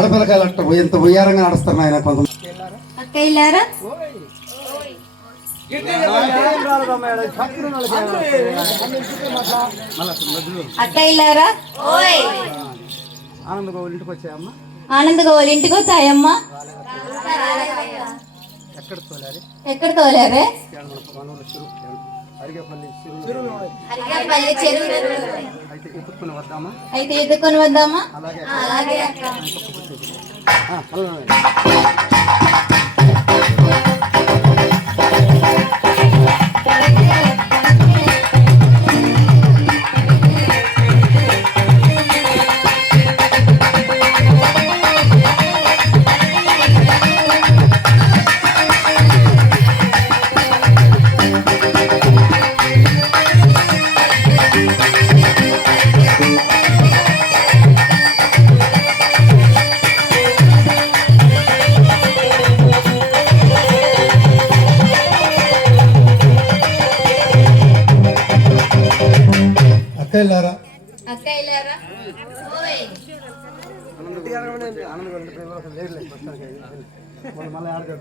ఆడపిల్లకాయలు అట్ట ఎంత ఉయ్యారంగా నడుస్తారు ఆయన కొంత అక్క ఇల్లారా అక్క ఇల్లారా ఓయ్. ఆనందంగా వాళ్ళ ఇంటికి వచ్చాయమ్మా. ఆనందగా వాళ్ళ ఇంటికి వచ్చాయమ్మా ఎక్కడ తోలారి? ఎక్కడ తోలారే అయితే ఎత్తుకుని వద్దామా? అయితే ఎదుర్కొని వద్దామా? అలాగే అక్క. అలాగే. వాళ్ళు మళ్ళీ ఆడతారు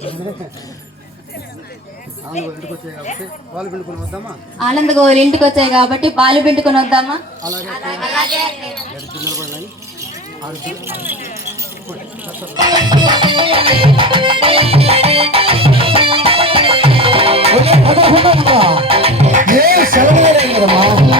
ఆనందంగా ఇంటికి కాబట్టి ఇంటికి వచ్చాయి కాబట్టి పాలు పిండుకొని వద్దామా? ఏ సెలవు కదమ్మా.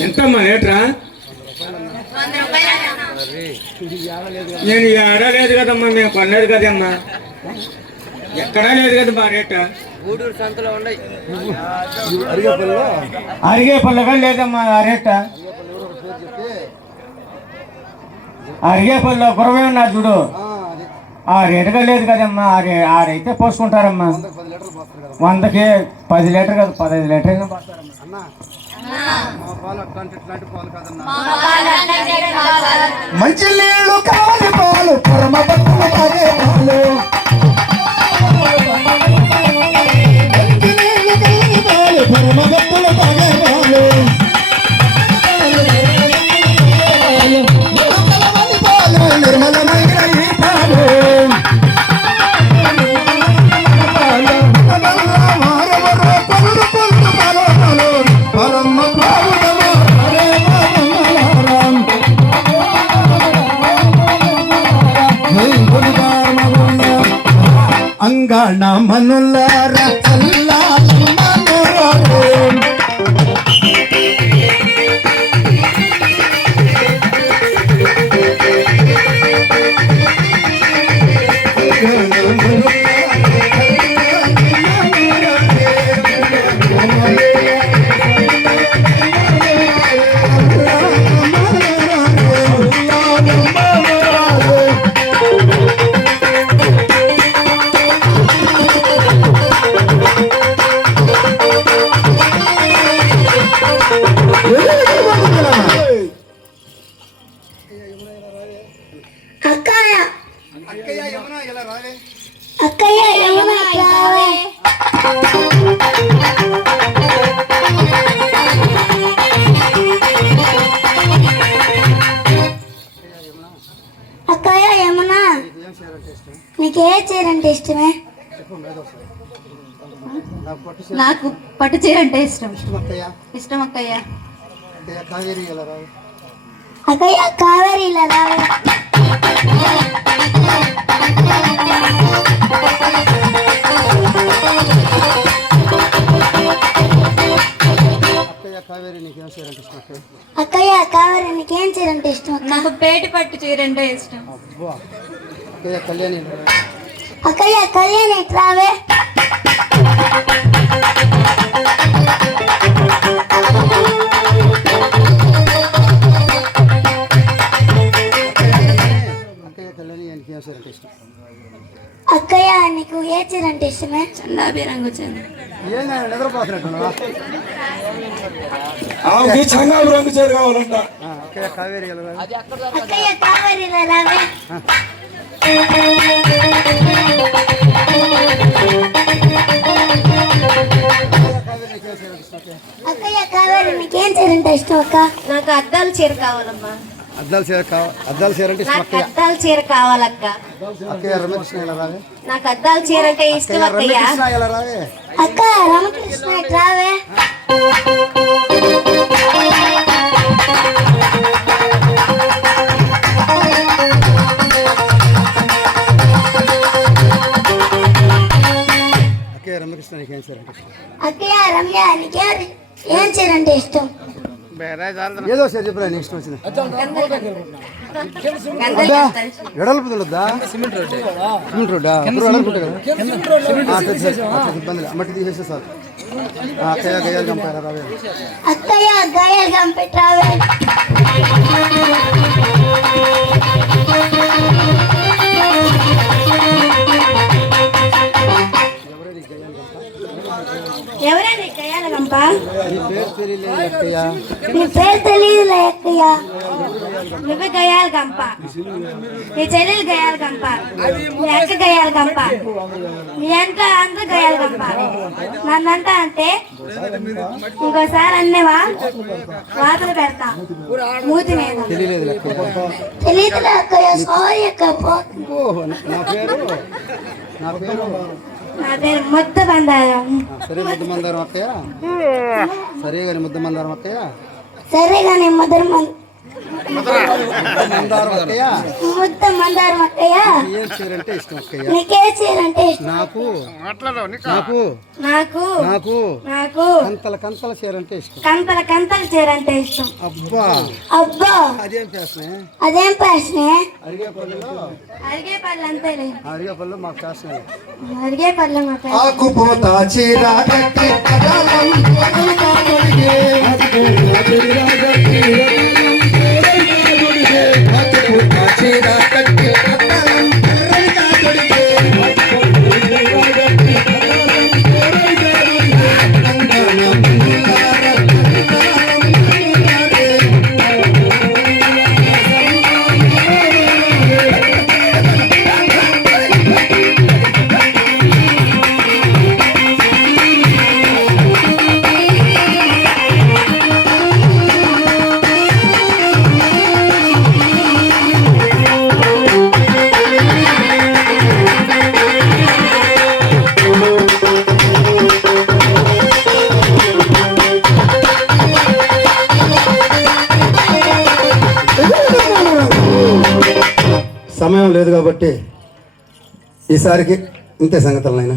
ఎంతమ్మా రేట్రా? నేను ఈ లేదు కదమ్మా మేము కొనలేదు కదమ్మా. ఎక్కడా లేదు కదా మా రేట. ఉన్నాయి అరిగే పళ్ళగా లేదమ్మా ఆ రేట. అరిగే పళ్ళు గురవే ఉన్నారు చూడు. ఆ, అది రేటుగా లేదు కదమ్మా ఆరు రే పోసుకుంటారమ్మా. వందకి పది లీటర్ కదా పదహైదు లీటర్ మంచి నీళ్ళు కావాలి పాలు தெலுங்கானா மனுலாரா అక్కయ్య. అక్కయ్య యమున ఇలా రావే. అక్కయ్య యమున రావే. అక్కయ్య యమున నీకు చీర అంటే ఇష్టమే? నాకు పట్టు చీర అంటే ఇష్టం. ఇష్టం అక్కయ్య. ఇష్టం అక్కయ్య. కావేరి ఇలా రావే? అక్కయ్య కావేరి ఇలా రావే. అక్కయ్య కావేరి నీకు ఏం చీర అంటే ఇష్టం అక్క? నాకు పేటి పట్టు చీర అంటే ఇష్టం. అబ్బా అక్కయ్య కళ్యాణి. అక్కయ్య కళ్యాణి రావే. అక్కయ్య నీకు ఏ చీర అంటే ఇష్టమే? చందాబీ రంగు చీర. ఆమెకి చందాలు రంగు చీర కావాలంట. అక్కయ్య కావేరి అక్కయ్య కావేరి రావే. అక్కయ్య అక్కయ్య కావేరి నీకేం చీర అంటే ఇష్టం అక్క? నాకు అద్దాల చీర కావాలమ్మా. అద్దాల చీర కావ అద్దాల చీర అంటే నాకు అద్దాల చీర కావాలక్క. అక్కయ్య రమకృష్ణ ఇలా రావే? నాకు అద్దాల చీర అంటే ఇష్టం అక్కయ్య. రమకృష్ణ రావే? అక్క రామకృష్ణ రావే? అక్కయ్య రమకృష్ణ నీకు అక్కయ్య రమ్య నీకే చీర అంటే ఇష్టం? ఏదో సరే చెప్పరా నెక్స్ట్ వచ్చిన. గంధం ఎడల్పు ఉండొద్దా సిమెంట్ రోడ్ సిమెంట్ రోడ్డా. ఆ, ఇబ్బంది. మట్టి తీసేస్తే సార్ గయ్యాలు చంపాలి రావే? అక్కయ్య గాయాలు కంపెట్టి ఎవరండి గయాల గంప నీ పేరు తెలియదులే అక్కయ్య. నువ్వే గయాల గంప. నీ చెల్లెలు గయాల గంప. నీ అక్క గయాల గంప. నీ అంట అందరూ గయాల గంప. నన్నంట అంటే ఇంకోసారి అన్నేవా? వాతలు పెడతా. మూతి మీద. తెలియలేదు అక్కయ్య. సారీ అక్క. పేరు? నా పేరు? నా పేరు బంగారం ఆ, సరే ముద్ద మందారం అక్కయ్య. సరే కానీ ముద్ద మందారం అక్కయ్య. సరే కానీ ముద్ద మందారం ముద్ద మందారం అక్కయ్య ఏం చీరంటే ఇష్టం అక్కయ్య? నీకే చీర అంటే ఇష్టం. నాకు నాకు? నాకు నాకు నాకు కంతల కంతల చీరంటే ఇష్టం. కంతల కంతల చీర అంటే ఇష్టం. అబ్బా. అబ్బా. అదేం చేస్తున్నాయి అదేం పనులు అరిగే పళ్ళు అంతేలే అడిగే పనులు మాకు చేస్తున్నాయి అరిగే పళ్ళు మా పేరు. ఆకుపోత చీర కట్టి తొడిగే. ఆకుపోత లేదు కాబట్టి ఈసారికి ఇంతే సంగతులు